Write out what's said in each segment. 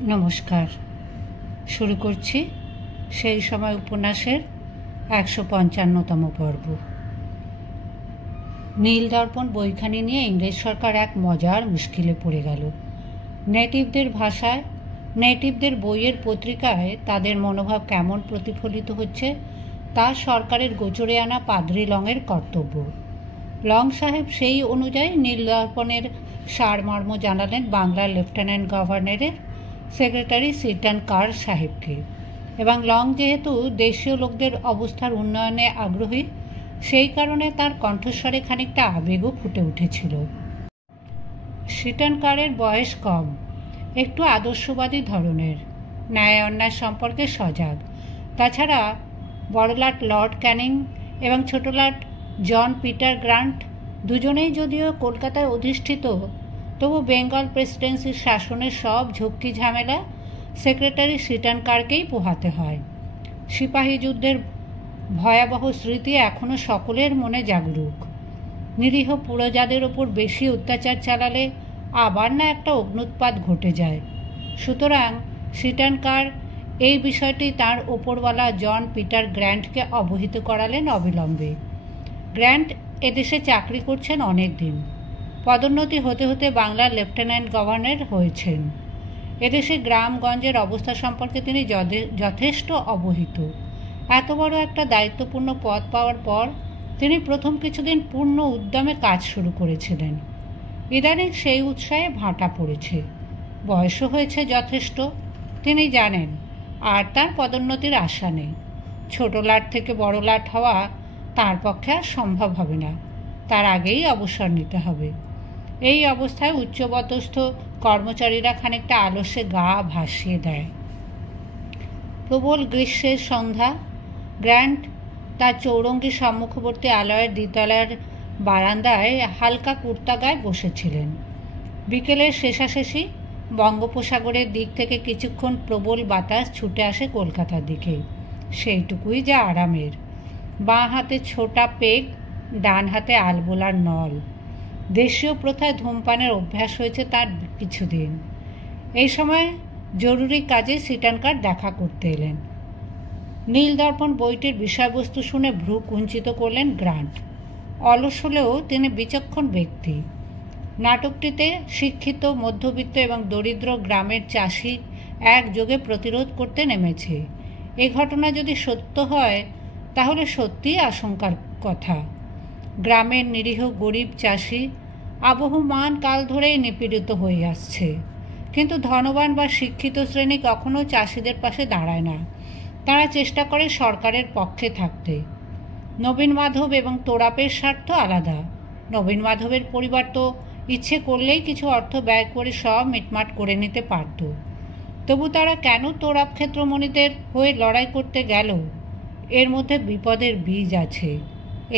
নমস্কার। শুরু করছি সেই সময় উপন্যাসের ১৫৫তম পর্ব। নীল দর্পণ বইখানি নিয়ে ইংরেজ সরকার এক মজার মুশকিলে পড়ে গেল। নেটিভদের ভাষায়, নেটিভদের বইয়ের পত্রিকায় তাদের মনোভাব কেমন প্রতিফলিত হচ্ছে তা সরকারের গোচরে আনা পাদ্রী লংয়ের কর্তব্য। লং সাহেব সেই অনুযায়ী নীল দর্পণের সারমর্ম জানালেন বাংলার লেফটেন্যান্ট গভর্নরের সেক্রেটারি সিটন কার সাহেবকে, এবং লং যেহেতু দেশীয় লোকদের অবস্থার উন্নয়নে আগ্রহী, সেই কারণে তার কণ্ঠস্বরে খানিকটা আবেগও ফুটে উঠেছিল। সিটন কারের বয়স কম, একটু আদর্শবাদী ধরনের, ন্যায় অন্যায় সম্পর্কে সজাগ। তাছাড়া বড়লাট লর্ড ক্যানিং এবং ছোটলাট জন পিটার গ্রান্ট দুজনেই যদিও কলকাতায় অধিষ্ঠিত, তবু বেঙ্গল প্রেসিডেন্সির শাসনের সব ঝক্কি ঝামেলা সেক্রেটারি সিটন কারকেই পোহাতে হয়। সিপাহী যুদ্ধের ভয়াবহ স্মৃতি এখনও সকলের মনে জাগরুক। নিরীহ পুরজাদের ওপর বেশি অত্যাচার চালালে আবার না একটা অগ্ন্যুৎপাত ঘটে যায়। সুতরাং সিটন কার এই বিষয়টি তার ওপরওয়ালা জন পিটার গ্র্যান্টকে অবহিত করালেন অবিলম্বে। গ্র্যান্ট এদেশে চাকরি করছেন অনেক দিন, পদোন্নতি হতে হতে বাংলার লেফটেন্যান্ট গভর্নর হয়েছেন। এদেশে গ্রামগঞ্জের অবস্থা সম্পর্কে তিনি যথেষ্ট অবহিত। এত বড় একটা দায়িত্বপূর্ণ পদ পাওয়ার পর তিনি প্রথম কিছুদিন পূর্ণ উদ্যমে কাজ শুরু করেছিলেন। ইদানিং সেই উৎসাহে ভাঁটা পড়েছে। বয়সও হয়েছে যথেষ্ট, তিনি জানেন, আর তার পদোন্নতির আশা নেই। ছোট লাট থেকে বড় লাট হওয়া তার পক্ষে আর সম্ভব হবে না, তার আগেই অবসর নিতে হবে। এই অবস্থায় উচ্চপদস্থ কর্মচারীরা খানিকটা আলস্যে গা ভাসিয়ে দেয়। প্রবল গ্রীষ্মের সন্ধ্যা। গ্র্যান্ট তার চৌরঙ্গি সম্মুখবর্তী আলয়ের দ্বিতলার বারান্দায় হালকা কুর্তা গায়ে বসেছিলেন। বিকেলের শেষাশেষি বঙ্গোপসাগরের দিক থেকে কিছুক্ষণ প্রবল বাতাস ছুটে আসে কলকাতার দিকে, সেইটুকুই যা আরামের। বাঁ হাতে ছোটা পেগ, ডান হাতে আলবোলার নল। দেশীয় প্রথায় ধূমপানের অভ্যাস হয়েছে তার কিছুদিন। এই সময় জরুরি কাজে সিটন কার দেখা করতে এলেন। নীল দর্পণ বইটির বিষয়বস্তু শুনে ভ্রু কুঞ্চিত করলেন গ্রান্ট। অলস হলেও তিনি বিচক্ষণ ব্যক্তি। নাটকটিতে শিক্ষিত, মধ্যবিত্ত এবং দরিদ্র গ্রামের চাষি একযোগে প্রতিরোধ করতে নেমেছে। এ ঘটনা যদি সত্য হয় তাহলে সত্যিই আশঙ্কার কথা। গ্রামের নিরীহ গরিব চাষি আবহমান কাল ধরেই নিপীড়িত হয়ে আসছে, কিন্তু ধনবান বা শিক্ষিত শ্রেণী কখনো চাষিদের পাশে দাঁড়ায় না। তারা চেষ্টা করে সরকারের পক্ষে থাকতে। নবীন মাধব এবং তোরাপের স্বার্থ আলাদা। নবীন মাধবের পরিবার তো ইচ্ছে করলেই কিছু অর্থ ব্যয় করে সব মিটমাট করে নিতে পারত। তবু তারা কেন তোরাপ ক্ষেত্রমণিদের হয়ে লড়াই করতে গেল? এর মধ্যে বিপদের বীজ আছে।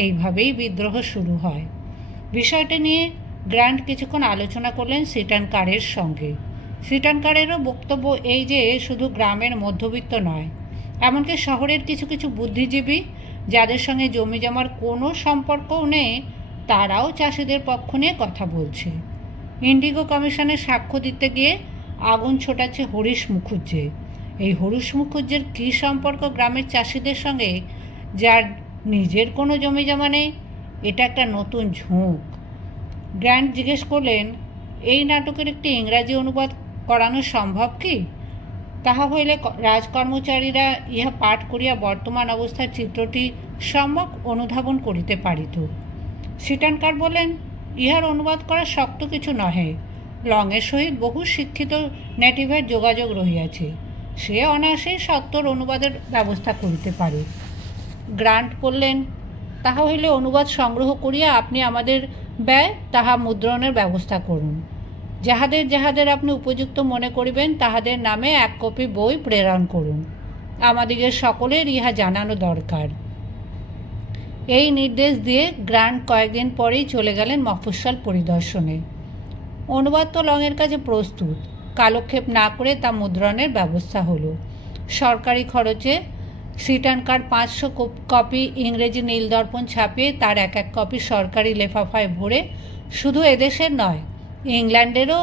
এইভাবেই বিদ্রোহ শুরু হয়। বিষয়টা নিয়ে গ্র্যান্ট কিছুক্ষণ আলোচনা করলেন সিটন কারের সঙ্গে। সিটন কারেরও বক্তব্য এই যে শুধু গ্রামের মধ্যবিত্ত নয়, এমনকি শহরের কিছু কিছু বুদ্ধিজীবী যাদের সঙ্গে জমি জমার কোনো সম্পর্কও নেই, তারাও চাষিদের পক্ষ নিয়ে কথা বলছে। ইন্ডিগো কমিশনে সাক্ষ্য দিতে গিয়ে আগুন ছোটাচ্ছে হরিশ মুখুজ্জে। এই হরিশ মুখুজ্জের কী সম্পর্ক গ্রামের চাষিদের সঙ্গে, যার নিজের কোনো জমি জমা নেই? এটা একটা নতুন ঝোঁক। গ্র্যান্ট জিজ্ঞেস করলেন, এই নাটকের একটি ইংরাজি অনুবাদ করানো সম্ভব কি? তাহা হইলে রাজকর্মচারীরা ইহা পাঠ করিয়া বর্তমান অবস্থার চিত্রটি সম্যক অনুধাবন করিতে পারিত। সিটন কার বলেন, ইহার অনুবাদ করা শক্ত কিছু নহে। লংয়ের সহিত বহু শিক্ষিত নেটিভের যোগাযোগ রহিয়াছে, সে অনায়াসেই সত্তর অনুবাদের ব্যবস্থা করিতে পারে। গ্রান্ট বললেন, তাহা হইলে অনুবাদ সংগ্রহ করিয়া আপনি আমাদের ব্যয় তাহা মুদ্রণের ব্যবস্থা করুন। যাহাদের যাহাদের আপনি উপযুক্ত মনে করিবেন তাহাদের নামে এক কপি বই প্রেরণ করুন। আমাদিগের সকলের ইহা জানানো দরকার। এই নির্দেশ দিয়ে গ্র্যান্ট কয়েকদিন পরেই চলে গেলেন মফস্বল পরিদর্শনে। অনুবাদ তো লংয়ের কাছে প্রস্তুত। কালক্ষেপ না করে তা মুদ্রণের ব্যবস্থা হলো। সরকারি খরচে সিটন কার 500 কপি ইংরেজি নীল দর্পণ ছাপিয়ে তার এক কপি সরকারি লেফাফায় ভরে শুধু এদেশের নয়, ইংল্যান্ডেরও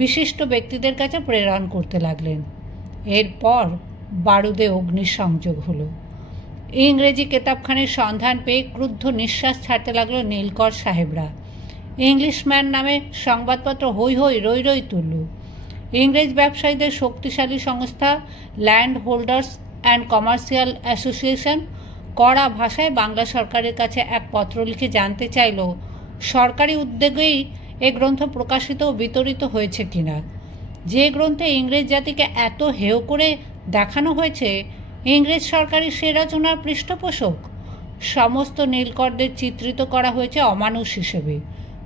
বিশিষ্ট ব্যক্তিদের কাছে প্রেরণ করতে লাগলেন। এরপর বারুদে অগ্নিসংযোগ হলো। ইংরেজি কেতাবখানির সন্ধান পেয়ে ক্রুদ্ধ নিঃশ্বাস ছাড়তে লাগলো নীলকর সাহেবরা। ইংলিশম্যান নামে সংবাদপত্র হৈ হৈ রই রই তুলল। ইংরেজ ব্যবসায়ীদের শক্তিশালী সংস্থা land holders and commercial association কড়া ভাষায় বাংলা সরকারের কাছে এক পত্র লিখে জানতে চাইল সরকারি উদ্যোগেই এ গ্রন্থ প্রকাশিত ও বিতরিত হয়েছে কিনা। যে গ্রন্থে ইংরেজ জাতিকে এত হেয় করে দেখানো হয়েছে, ইংরেজ সরকারি সে রচনার পৃষ্ঠপোষক। সমস্ত নীলকরদের চিত্রিত করা হয়েছে অমানুষ হিসেবে।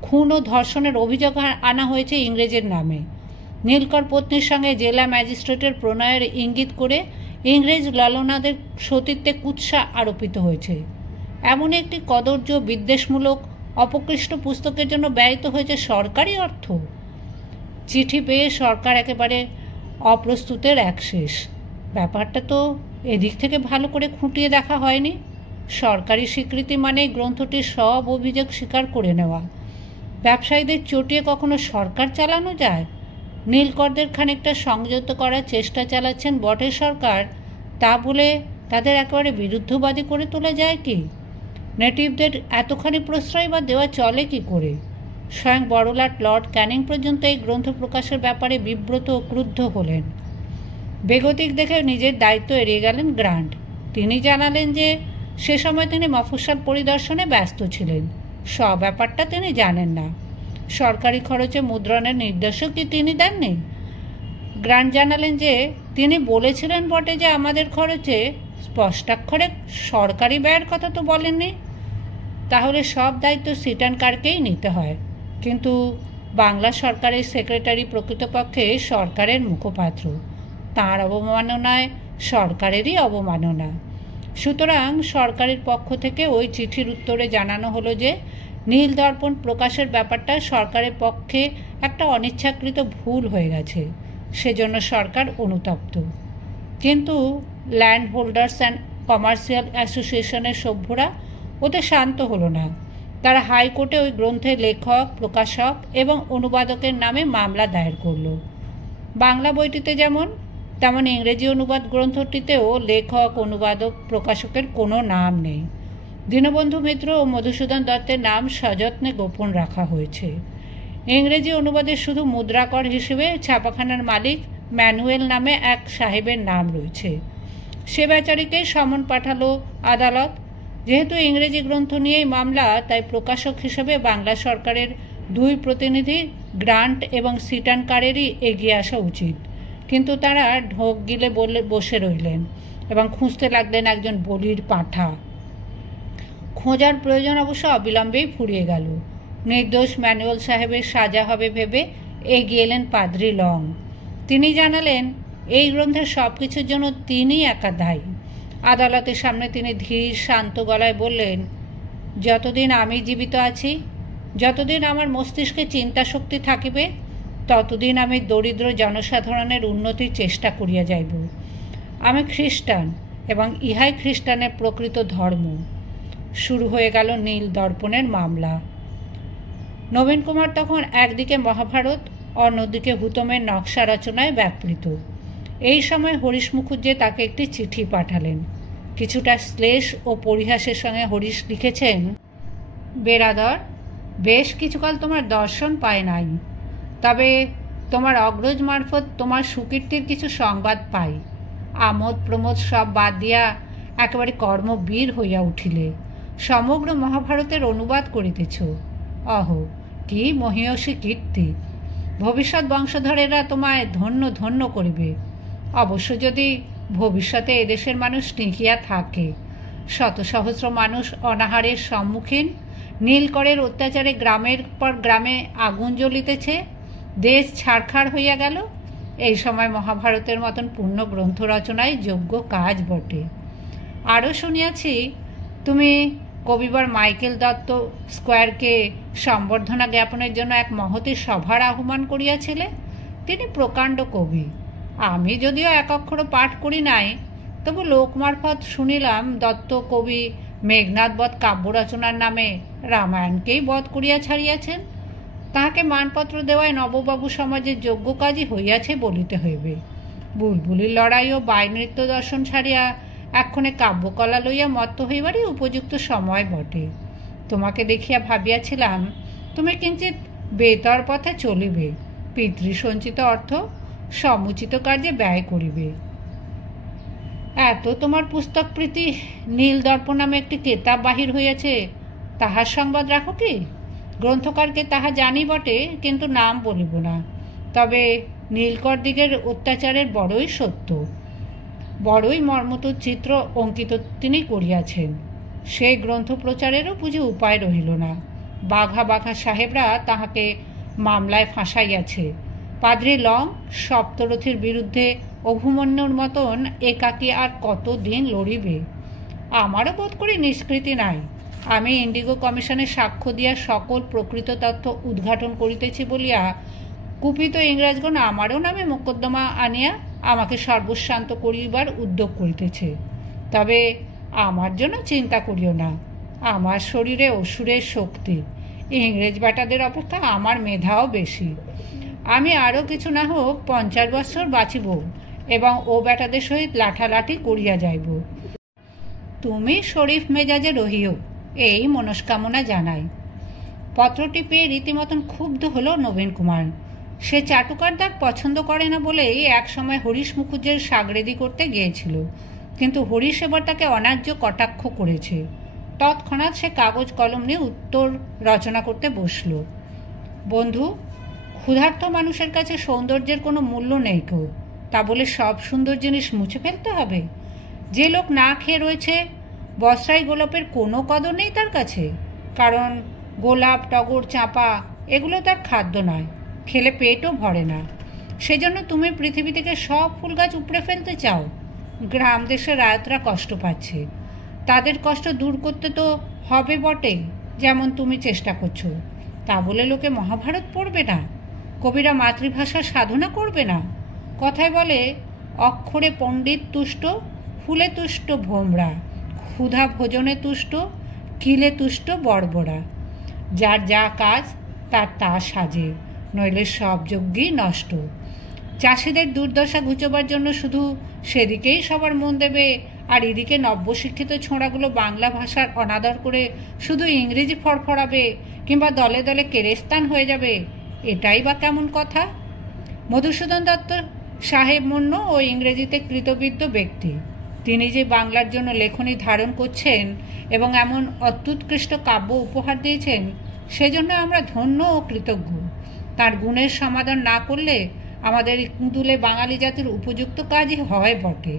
খুন ও ধর্ষণের অভিযোগ আনা হয়েছে ইংরেজের নামে। নীলকর পত্নীর সঙ্গে জেলা ম্যাজিস্ট্রেটের প্রণয়ের ইঙ্গিত করে ইংরেজ ললনাদের সতীত্বে কুৎসা আরোপিত হয়েছে। এমন একটি কদর্য বিদ্বেষমূলক অপকৃষ্ট পুস্তকের জন্য ব্যয়িত হয়েছে সরকারি অর্থ। চিঠি পেয়ে সরকার একেবারে অপ্রস্তুতের এক শেষ। ব্যাপারটা তো এদিক থেকে ভালো করে খুঁটিয়ে দেখা হয়নি। সরকারি স্বীকৃতি মানে গ্রন্থটির সব অভিযোগ স্বীকার করে নেওয়া। ব্যবসায়ীদের চটিয়ে কখনো সরকার চালানো যায়? নীলকরদের খানিকটা সংযত করার চেষ্টা চালাচ্ছেন বটে সরকার, তা বলে তাদের একেবারে বিরুদ্ধবাদী করে তোলা যায় কি? নেটিভদের এতখানি প্রশ্রয় বা দেওয়া চলে কি করে? স্বয়ং বড়লাট লর্ড ক্যানিং পর্যন্ত এই গ্রন্থ প্রকাশের ব্যাপারে বিব্রত ও ক্রুদ্ধ হলেন। বেগতিক দেখে নিজের দায়িত্ব এড়িয়ে গেলেন গ্রান্ট। তিনি জানালেন যে সে সময় তিনি মফস্বল পরিদর্শনে ব্যস্ত ছিলেন, সব ব্যাপারটা তিনি জানেন না। সরকারি খরচে মুদ্রণের নির্দেশও কি তিনি দেননি? গ্রান্ট জানালেন যে তিনি বলেছিলেন বটে যে আমাদের খরচে, স্পষ্টাক্ষরে সরকারি ব্যয়ের কথা তো বলেননি। তাহলে সব দায়িত্ব সিটানকারকেই নিতে হয়। কিন্তু বাংলা সরকারের সেক্রেটারি প্রকৃতপক্ষে সরকারের মুখপাত্র। তাঁর অবমাননায় সরকারেরই অবমাননা। সুতরাং সরকারের পক্ষ থেকে ওই চিঠির উত্তরে জানানো হলো যে নীল দর্পণ প্রকাশের ব্যাপারটা সরকারের পক্ষে একটা অনিচ্ছাকৃত ভুল হয়ে গেছে, সেজন্য সরকার অনুতপ্ত। কিন্তু ল্যান্ড হোল্ডার্স অ্যান্ড কমার্শিয়াল অ্যাসোসিয়েশনের সভ্যরা ওতে শান্ত হলো না। তারা হাইকোর্টে ওই গ্রন্থের লেখক, প্রকাশক এবং অনুবাদকের নামে মামলা দায়ের করল। বাংলা বইটিতে যেমন, তেমন ইংরেজি অনুবাদ গ্রন্থটিতেও লেখক, অনুবাদক, প্রকাশকের কোনো নাম নেই। দীনবন্ধু মিত্র ও মধুসূদন দত্তের নাম সযত্নে গোপন রাখা হয়েছে। ইংরেজি অনুবাদে শুধু মুদ্রাকর হিসেবে ছাপাখানার মালিক ম্যানুয়েল নামে এক সাহেবের নাম রয়েছে। সে বেচারিকেই সমন পাঠালো আদালত। যেহেতু ইংরেজি গ্রন্থ নিয়েই মামলা, তাই প্রকাশক হিসেবে বাংলা সরকারের দুই প্রতিনিধি গ্রান্ট এবং সিটানকারেরই এগিয়ে আসা উচিত। কিন্তু তারা ঢোক গিলে বসে রইলেন এবং খুঁজতে লাগলেন একজন বলির পাঁঠা। খোঁজার প্রয়োজন অবশ্য অবিলম্বেই ফুরিয়ে গেল। নির্দোষ ম্যানুয়েল সাহেবের সাজা হবে ভেবে এগিয়ে এলেন পাদ্রী লং। তিনি জানালেন এই গ্রন্থের সব কিছুর জন্য তিনিই একা দায়ী। আদালতের সামনে তিনি ধীর শান্ত গলায় বললেন, যতদিন আমি জীবিত আছি, যতদিন আমার মস্তিষ্কে চিন্তা শক্তি থাকিবে, ততদিন আমি দরিদ্র জনসাধারণের উন্নতির চেষ্টা করিয়া যাইব। আমি খ্রিস্টান এবং ইহাই খ্রিস্টানের প্রকৃত ধর্ম। শুরু হয়ে গেল নীল দর্পণের মামলা। নবীন কুমার তখন একদিকে মহাভারত, অন্যদিকে হুতমের নকশা রচনায় ব্যাপৃত। এই সময় হরিশ মুখুজ্জে তাকে একটি চিঠি পাঠালেন। কিছুটা শ্লেষ ও পরিহাসের সঙ্গে হরিশ লিখেছেন, বেরাদর, বেশ কিছুকাল তোমার দর্শন পায় নাই, তবে তোমার অগ্রজ মারফত তোমার সুকীর্তির কিছু সংবাদ পাই। আমোদ প্রমোদ সব বাদ দিয়া একেবারে কর্মবীর হইয়া উঠিলে। সমগ্র মহাভারতের অনুবাদ করিতেছ। অহ, কি মহীয়সী কীর্তি! ভবিষ্যৎ বংশধরেরা তোমায় ধন্য ধন্য করিবে। অবশ্য যদি ভবিষ্যতে এদেশের মানুষ টিকিয়া থাকে। শত সহস্র মানুষ অনাহারের সম্মুখীন, নীলকরের অত্যাচারে গ্রামের পর গ্রামে আগুন জ্বলিতেছে, দেশ ছাড়খাড় হইয়া গেল। এই সময় মহাভারতের মতন পূর্ণ গ্রন্থ রচনায় যোগ্য কাজ বটে। আরও শুনিয়াছি তুমি কবিবর মাইকেল দত্ত স্কোয়ারকে সম্বর্ধনা জ্ঞাপনের জন্য এক মহতী সভার আহ্বান করিয়াছিলে। তিনি প্রকাণ্ড কবি। আমি যদিও এক অক্ষরও পাঠ করি নাই, তবু লোকমারফত শুনিলাম দত্ত কবি মেঘনাদ বধ কাব্য রচনার নামে রামায়ণকেই বধ করিয়া ছাড়িয়াছেন। তাহাকে মানপত্র দেওয়ায় নববাবু সমাজের যোগ্য কাজই হইয়াছে বলিতে হইবে। বুলবুলির লড়াই ও বায়নৃত্য দর্শন ছাড়িয়া এক্ষণে কাব্যকলা লইয়া মত্ত হইবারই উপযুক্ত সময় বটে। তোমাকে দেখিয়া ভাবিয়াছিলাম তুমি কিঞ্চিৎ বেতর পথে চলিবে, পিতৃসঞ্চিত অর্থ সমুচিত কার্যে ব্যয় করিবে। এত তোমার পুস্তক প্রীতি, নীল দর্পণ নামে একটি কেতাব বাহির হইয়াছে, তাহার সংবাদ রাখো কি? গ্রন্থকারকে তাহা জানি বটে, কিন্তু নাম বলিব না। তবে নীলকরদিগের অত্যাচারের বড়ই সত্য, বড়ই মর্মতুদ চিত্র অঙ্কিত তিনি করিয়াছেন। সেই গ্রন্থ প্রচারেরও বুঝি উপায় রহিল না। বাঘা বাঘা সাহেবরা তাহাকে মামলায় ফাঁসাইয়াছে। পাদ্রী লং সপ্তরথীর বিরুদ্ধে অভিমন্যুর মতন একাকী আর কতদিন লড়িবে? আমারও বোধ করি নিষ্কৃতি নাই। আমি ইন্ডিগো কমিশনে সাক্ষ্য দিয়া সকল প্রকৃত তথ্য উদ্ঘাটন করিতেছি বলিয়া কুপিত ইংরাজগণ আমারও নামে মোকদ্দমা আনিয়া আমাকে সর্বশান্ত করিবার উদ্যোগ করিতেছে। তবে আমার জন্য চিন্তা করিও না, আমার শরীরে অসুরের শক্তি, ইংরেজ বেটাদের অপেক্ষা আমার মেধাও বেশি। আমি আরও কিছু না হোক 50 বৎসর বাঁচিব এবং ও বেটাদের সহিত লাঠালাঠি করিয়া যাইব। তুমি শরীফ মেজাজে রহিও, এই মনস্কামনা জানাই। পত্রটি পেয়ে রীতিমতন ক্ষুব্ধ হল নবীন কুমার। সে চাটুকার দাগ পছন্দ করে না বলেই এক সময় হরিশ মুখুজ্জের সাগরেদি করতে গিয়েছিল, কিন্তু হরিশ এবার তাকে অন্যায্য কটাক্ষ করেছে। তৎক্ষণাৎ সে কাগজ কলম নিয়ে উত্তর রচনা করতে বসল। বন্ধু, ক্ষুধার্ত মানুষের কাছে সৌন্দর্যের কোনো মূল্য নেই কেউ, তা বলে সব সুন্দর জিনিস মুছে ফেলতে হবে? যে লোক না খেয়ে রয়েছে, বসরাই গোলাপের কোনো কদর নেই তার কাছে, কারণ গোলাপ, টগর, চাঁপা এগুলো তার খাদ্য নয়, খেলে পেটও ভরে না। সেজন্য তুমি পৃথিবী থেকে সব ফুল গাছ উপড়ে ফেলতে চাও। গ্রাম দেশের রায়তরা কষ্ট পাচ্ছে, তাদের কষ্ট দূর করতে তো হবে বটে, যেমন তুমি চেষ্টা করছো। তা বলে লোকে মহাভারত পড়বে না, কবিরা মাতৃভাষা সাধনা করবে না। কথায় বলে, অক্ষরে পণ্ডিত তুষ্ট, ফুলে তুষ্ট ভোমরা, ক্ষুধা ভোজনে তুষ্ট, কিলে তুষ্ট বর্বরা। যার যা কাজ তার তা সাজে, নইলে সব যজ্ঞই নষ্ট। চাষিদের দুর্দশা ঘুচোবার জন্য শুধু সেদিকেই সবার মন দেবে, আর এদিকে নব্যশিক্ষিত ছোঁড়াগুলো বাংলা ভাষার অনাদর করে শুধু ইংরেজি ফড়ফড়াবে কিংবা দলে দলে কেরেস্তান হয়ে যাবে, এটাই বা কেমন কথা? মধুসূদন দত্ত সাহেব মন্য ও ইংরেজিতে কৃতবিদ্য ব্যক্তি। তিনি যে বাংলার জন্য লেখনী ধারণ করছেন এবং এমন অত্যুৎকৃষ্ট কাব্য উপহার দিয়েছেন, সেজন্য আমরা ধন্য ও কৃতজ্ঞ। তার গুণের সমাধান না করলে আমাদের কুঁদুলে বাঙালি জাতির উপযুক্ত কাজই হয় বটে।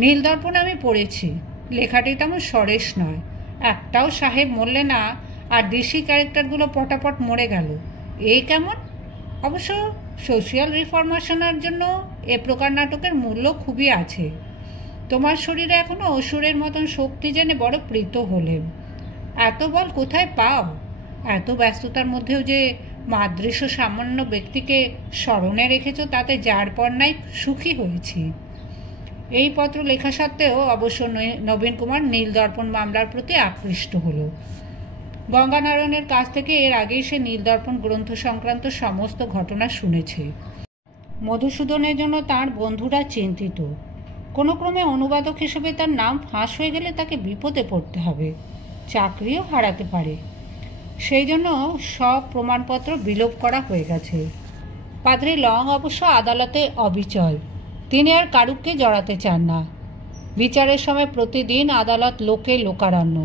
নীলদর্পণ আমি পড়েছি, লেখাটি তেমন সরেশ নয়। একটাও সাহেব মরলে না, আর দেশি ক্যারেক্টারগুলো পটাপট মরে গেল। এই কেমন? অবশ্য সোশিয়াল রিফরমেশনের জন্য এ প্রকার নাটকের মূল্য খুবই আছে। তোমার শরীরে এখনো অসুরের মতন শক্তি জেনে বড় প্রীত হলেন। এত বল কোথায় পাও? এত ব্যস্ততার মধ্যেও যে মাদৃশ্য সামান্য ব্যক্তিকে স্মরণে রেখেছ, তাতে যার পর নাই সুখী হয়েছি। এই পত্র লেখা সত্ত্বেও অবশ্য নবীন কুমার নীলদর্পণ মামলার প্রতি আকৃষ্ট হল। গঙ্গানারায়ণের কাছ থেকে এর আগেই সে নীলদর্পণ গ্রন্থ সংক্রান্ত সমস্ত ঘটনা শুনেছে। মধুসূদনের জন্য তার বন্ধুরা চিন্তিত। কোনো ক্রমে অনুবাদক হিসেবে তার নাম ফাঁস হয়ে গেলে তাকে বিপদে পড়তে হবে, চাকরিও হারাতে পারে। সেই জন্য সব প্রমাণপত্র বিলোপ করা হয়ে গেছে। পাদ্রী লং অবশ্য আদালতে অবিচল, তিনি আর কারুককে জড়াতে চান না। বিচারের সময় প্রতিদিন আদালত লোকে লোকারণ্য।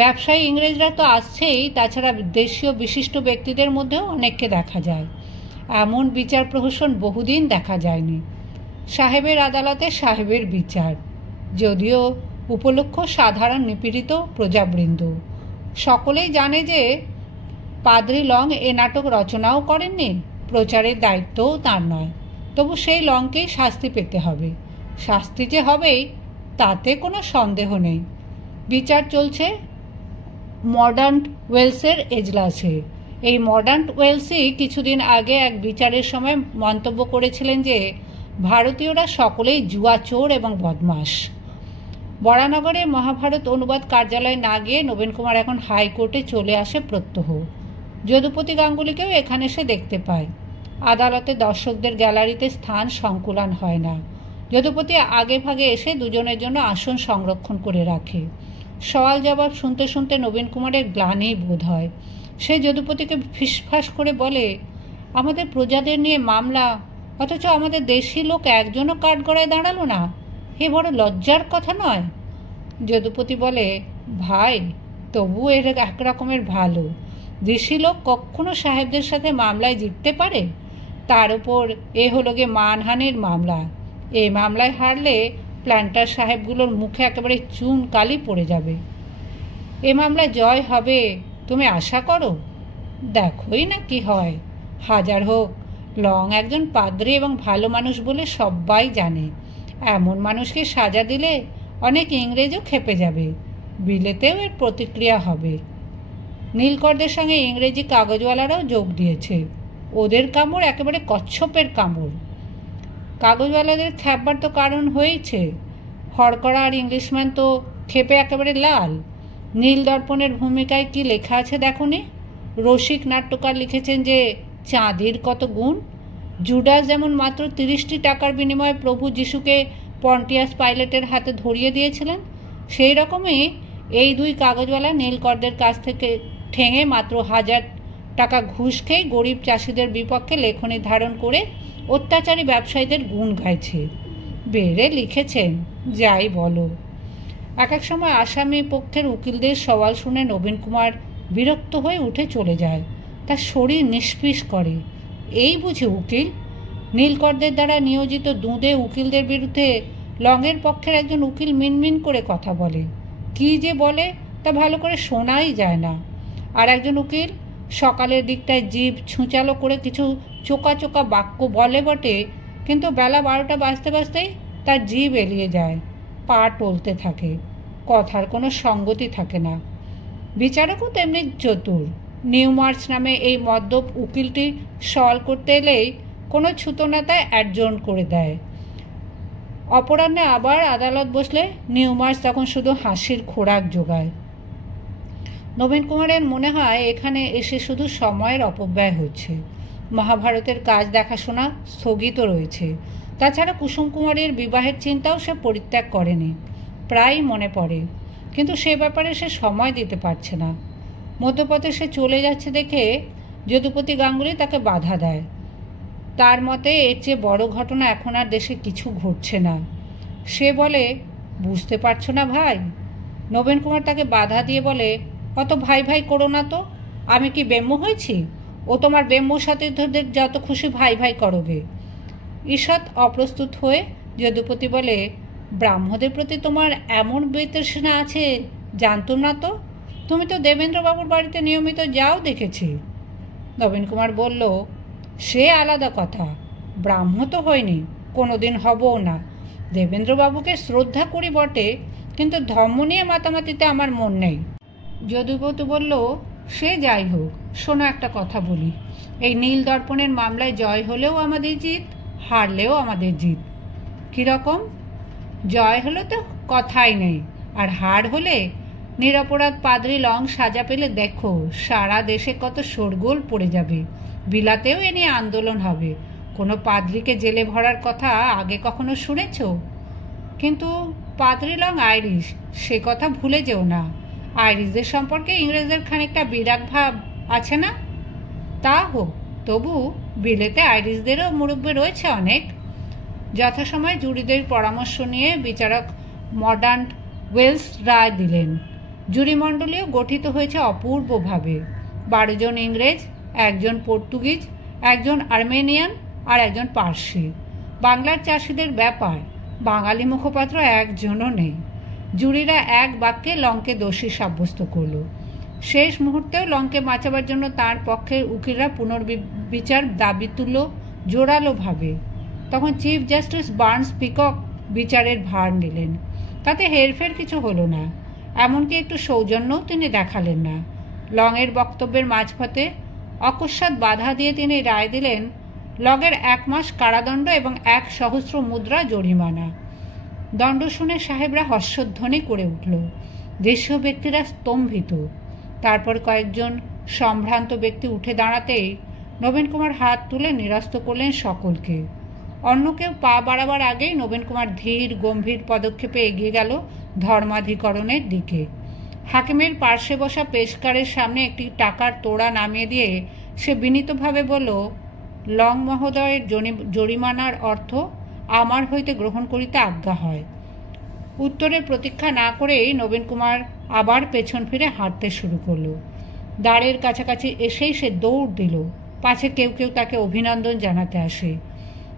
ব্যবসায়ী ইংরেজরা তো আসছেই, তাছাড়া দেশীয় বিশিষ্ট ব্যক্তিদের মধ্যেও অনেককে দেখা যায়। এমন বিচার প্রহসন বহুদিন দেখা যায়নি। সাহেবের আদালতে সাহেবের বিচার, যদিও উপলক্ষ সাধারণ নিপীড়িত প্রজাবৃন্দ। সকলেই জানে যে পাদ্রী লং এ নাটক রচনাও করেননি, প্রচারের দায়িত্বও তার নয়। তবু সেই লংকেই শাস্তি পেতে হবে। শাস্তি যে হবেই তাতে কোনো সন্দেহ নেই। বিচার চলছে মডার্ন ওয়েলসের এজলাসে। এই মডার্ন ওয়েলসই কিছুদিন আগে এক বিচারের সময় মন্তব্য করেছিলেন যে ভারতীয়রা সকলেই জুয়াচোর এবং বদমাশ। বরানগরে মহাভারত অনুবাদ কার্যালয়ে না গিয়ে নবীন কুমার এখন হাইকোর্টে চলে আসে প্রত্যহ। যদুপতি গাঙ্গুলিকেও এখানে সে দেখতে পায়। আদালতে দর্শকদের গ্যালারিতে স্থান সংকুলান হয় না। যদুপতি আগে ভাগে এসে দুজনের জন্য আসন সংরক্ষণ করে রাখে। সওয়াল জবাব শুনতে শুনতে নবীন কুমারের গ্লানি বোধ হয়। সে যদুপতিকে ফিসফাস করে বলে, আমাদের প্রজাদের নিয়ে মামলা, অথচ আমাদের দেশি লোক একজনও কাঠগড়ায় দাঁড়ালো না। এ বড় লজ্জার কথা নয়? যদুপতি বলে, ভাই, তবু এর এক রকমের ভালো। দেশি লোক কখনো সাহেবদের সাথে মামলায় জিততে পারে? তার উপর এ হলো গিয়ে মানহানির মামলা। এই মামলায় হারলে প্ল্যান্টার সাহেবগুলোর মুখে একেবারে চুন কালি পড়ে যাবে। এ মামলায় জয় হবে তুমি আশা করো? দেখোই না কি হয়। হাজার হোক, লং একজন পাদ্রী এবং ভালো মানুষ বলে সবাই জানে। এমন মানুষকে সাজা দিলে অনেক ইংরেজও খেপে যাবে। বিলেতেও এর প্রতিক্রিয়া হবে। নীলকরদের সঙ্গে ইংরেজি কাগজওয়ালারাও যোগ দিয়েছে। ওদের কামড় একেবারে কচ্ছপের কামড়। কাগজওয়ালাদের খেপবার তো কারণ হয়েছে। হরকড়া আর ইংলিশম্যান তো খেপে একেবারে লাল। নীল দর্পণের ভূমিকায় কি লেখা আছে দেখোনি? রসিক নাট্যকার লিখেছেন যে চাঁদির কত গুণ। জুডাস যেমন মাত্র 30টি টাকার বিনিময়ে প্রভু যিশুকে পন্টিয়াস পাইলটের হাতে ধরিয়ে দিয়েছিলেন, সেই রকমই এই দুই কাগজওয়ালা নীলকরদের কাছ থেকে ঠেঙে মাত্র 1000 টাকা ঘুষ খেয়ে গরিব চাষিদের বিপক্ষে লেখনী ধারণ করে অত্যাচারী ব্যবসায়ীদের গুণ গাইছে। বেড়ে লিখেছেন, যাই বলো। এক এক সময় আসামি পক্ষের উকিলদের সওয়াল শুনে নবীন কুমার বিরক্ত হয়ে উঠে চলে যায়। তার শরীর নিষ্পিস করে। এই বুঝি উকিল? নীলকরদের দ্বারা নিয়োজিত দুঁদে উকিলদের বিরুদ্ধে লংয়ের পক্ষের একজন উকিল মিনমিন করে কথা বলে। কি যে বলে তা ভালো করে শোনাই যায় না। আর একজন উকিল সকালের দিকটায় জিভ ছুঁচালো করে কিছু চোকা চোকা বাক্য বলে বটে, কিন্তু বেলা 12টা বাজতে বাজতেই তার জিভ এলিয়ে যায়, পা টলতে থাকে, কথার কোনো সঙ্গতি থাকে না। বিচারকও তেমনি চতুর। নিউ মার্চ নামে এই মদ্যপ উকিলটি সওয়াল করতে এলেই কোনো ছুতোনাতায় অ্যাডজর্ন করে দেয়। অপরাহ্নে আবার আদালত বসলে নিউ মার্চ তখন শুধু হাসির খোরাক জোগায়। নবীন কুমারের মনে হয় এখানে এসে শুধু সময়ের অপব্যয় হচ্ছে। মহাভারতের কাজ দেখাশোনা স্থগিত রয়েছে। তাছাড়া কুসুম কুমারের বিবাহের চিন্তাও সে পরিত্যাগ করেনি। প্রায় মনে পড়ে, কিন্তু সে ব্যাপারে সে সময় দিতে পারছে না। মধ্যপথে সে চলে যাচ্ছে দেখে যদুপতি গাঙ্গুলি তাকে বাধা দেয়। তার মতে এর চেয়ে বড় ঘটনা এখন আর দেশে কিছু ঘটছে না। সে বলে, বুঝতে পারছো না ভাই? নবীন কুমার তাকে বাধা দিয়ে বলে, অত ভাই ভাই করো না তো। আমি কি বেম্য হয়েছি? ও তোমার বেম্য সাথীদের যত খুশি ভাই ভাই করবে। ঈষৎ অপ্রস্তুত হয়ে যদুপতি বলে, ব্রাহ্মদের প্রতি তোমার এমন বিতৃষ্ণা আছে জানতুম না তো। তুমি তো দেবেন্দ্রবাবুর বাড়িতে নিয়মিত যাও দেখেছি। নবীন কুমার বলল, সে আলাদা কথা। ব্রাহ্ম তো হয়নি, কোনোদিন হবও না। দেবেন্দ্রবাবুকে শ্রদ্ধা করি বটে, কিন্তু ধর্ম নিয়ে মাতামাতিতে আমার মন নেই। যদুপতি বলল, সে যাই হোক, শোনো একটা কথা বলি। এই নীল দর্পণের মামলায় জয় হলেও আমাদের জিত, হারলেও আমাদের জিত। কীরকম? জয় হলে তো কথাই নেই, আর হার হলে নিরপরাধ পাদ্রী লং সাজা পেলে দেখো সারা দেশে কত শোরগোল পড়ে যাবে। বিলাতেও এ নিয়ে আন্দোলন হবে। কোনো পাদ্রীকে জেলে ভরার কথা আগে কখনো শুনেছ? কিন্তু পাদ্রী লং আইরিশ, সে কথা ভুলে যেও না। আইরিশদের সম্পর্কে ইংরেজদের খানিকটা বিরাগ ভাব আছে না? তা হোক, তবু বিলেতে আইরিশদেরও মুরব্বী রয়েছে অনেক। যথাসময়ে জুরিদের পরামর্শ নিয়ে বিচারক মডার্ন ওয়েলস রায় দিলেন। জুরিমণ্ডলীও গঠিত হয়েছে অপূর্বভাবে। 12 জন ইংরেজ, 1 জন পর্তুগিজ, 1 জন আর্মেনিয়ান আর 1 জন পার্সি। বাংলার চাষিদের ব্যাপার, বাঙালি মুখপাত্র একজনও নেই। জুরিরা এক বাক্যে লংকে দোষী সাব্যস্ত করল। শেষ মুহূর্তেও লংকে বাঁচাবার জন্য তার পক্ষের উকিলরা পুনর্বিচার দাবি তুলল জোরালোভাবে। তখন চিফ জাস্টিস বার্নস পিকক বিচারের ভার নিলেন। তাতে হেরফের কিছু হলো না, এমনকি একটু সৌজন্যও তিনি দেখালেন না। লংয়ের বক্তব্যের মাঝপথে অকস্মাৎ বাধা দিয়ে তিনি রায় দিলেন, লগের 1 মাস কারাদণ্ড এবং 1,000 মুদ্রা জরিমানা। দণ্ড শুনে সাহেবরা হর্ষধ্বনি করে উঠল। দেশীয় ব্যক্তিরা স্তম্ভিত। তারপর কয়েকজন সম্ভ্রান্ত ব্যক্তি উঠে দাঁড়াতেই নবীন কুমার হাত তুলে নিরস্ত করলেন সকলকে। অন্য কেউ পা বাড়াবার আগেই নবীন কুমার ধীর গম্ভীর পদক্ষেপে এগিয়ে গেল ধর্মাধিকরণের দিকে। হাকিমের পার্শ্বে বসা পেশকারের সামনে একটি টাকার তোড়া নামিয়ে দিয়ে সে বিনীতভাবে বলল, লং মহোদয়ের জরিমানার অর্থ আমার হইতে গ্রহণ করিতে আজ্ঞা হয়। উত্তরের প্রতীক্ষা না করেই নবীন কুমার আবার পেছন ফিরে হাঁটতে শুরু করল। দ্বারের কাছাকাছি এসেই সে দৌড় দিল, পাছে কেউ কেউ তাকে অভিনন্দন জানাতে আসে।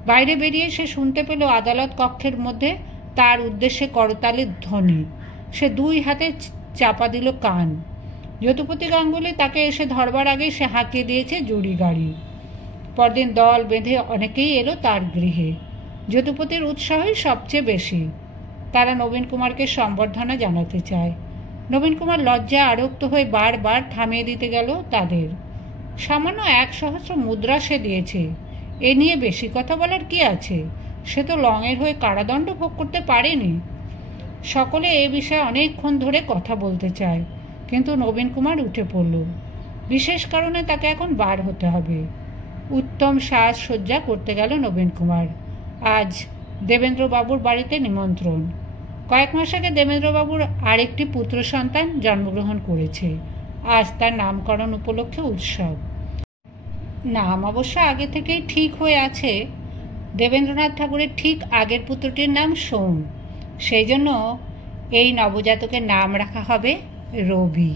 বাইরে বেরিয়ে সে শুনতে পেল আদালত কক্ষের মধ্যে তার উদ্দেশ্যে করতালির ধ্বনি। সে দুই হাতে চাপা দিল কান। যদুপতি গাঙ্গুলি তাকে এসে ধরবার আগেই সে হাঁকিয়ে দিয়েছে জুড়ি গাড়ি। পরদিন দল বেঁধে অনেকেই এলো তার গৃহে। যদুপতির উৎসাহই সবচেয়ে বেশি। তারা নবীন কুমারকে সম্বর্ধনা জানাতে চায়। নবীন কুমার লজ্জা আরক্ত হয়ে বারবার থামিয়ে দিতে গেল তাদের। সামান্য 1,000 মুদ্রা সে দিয়েছে, এ নিয়ে বেশি কথা বলার কি আছে? সে তো লংয়ের হয়ে কারাদণ্ড ভোগ করতে পারেনি। সকলে এ বিষয়ে অনেকক্ষণ ধরে কথা বলতে চায়, কিন্তু নবীন কুমার উঠে পড়ল। বিশেষ কারণে তাকে এখন বার হতে হবে। উত্তম সাজসজ্জা করতে গেল নবীন কুমার। আজ দেবেন্দ্রবাবুর বাড়িতে নিমন্ত্রণ। কয়েক মাস আগে দেবেন্দ্রবাবুর আরেকটি পুত্র সন্তান জন্মগ্রহণ করেছে। আজ তার নামকরণ উপলক্ষে উৎসব। নাম অবশ্য আগে থেকেই ঠিক হয়ে আছে। দেবেন্দ্রনাথ ঠাকুরের ঠিক আগের পুত্রটির নাম সোম। সেই জন্য এই নবজাতকের নাম রাখা হবে রবি।